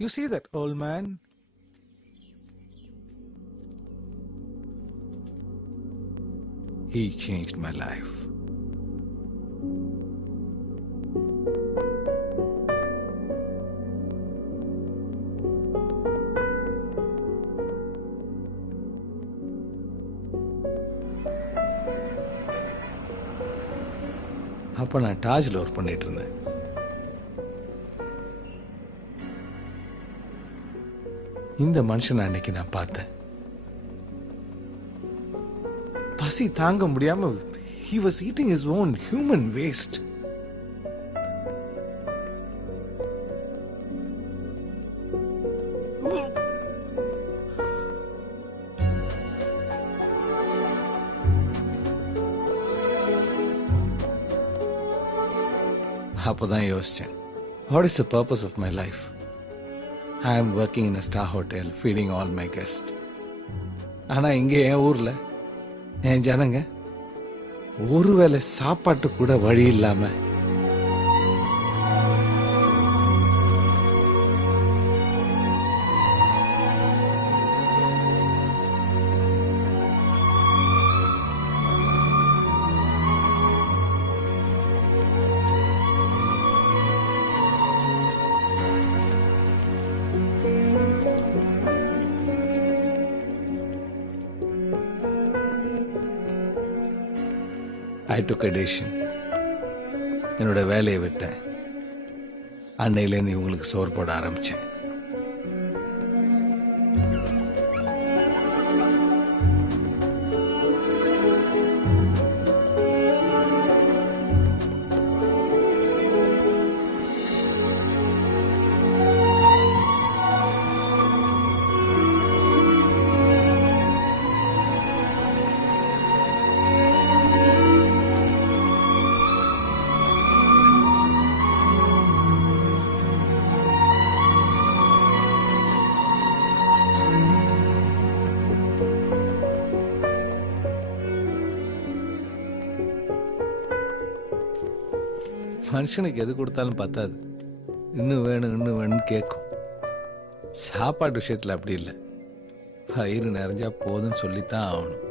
You see that old man? He changed my life. அப்போ நான் டாஜில் work பண்ணிட்டு இருந்தேன். இந்த மனுஷன் அன்னைக்கு நான் பார்த்தேன். பசி தாங்க முடியாம he was eating his own human waste. அப்போதான் யோசிச்சேன், what is the purpose of my life? I am working in a star hotel, feeding all my guests. ஆனா இங்கே என் ஊர்ல என் ஜனங்க ஒருவேளை சாப்பாட்டு கூட வழி இல்லாம I took a decision. என்னோட வேலையை விட்டேன். அன்னையிலேருந்து இவங்களுக்கு சோறு போட ஆரம்பிச்சேன். மனுஷனுக்கு எது கொடுத்தாலும் பத்தாது, இன்னும் வேணும் இன்னும் வேணும்னு கேட்கும். சாப்பாட்டு விஷயத்தில் அப்படி இல்லை, வயிறு நிறைஞ்சா போதும்னு சொல்லித்தான் ஆகணும்.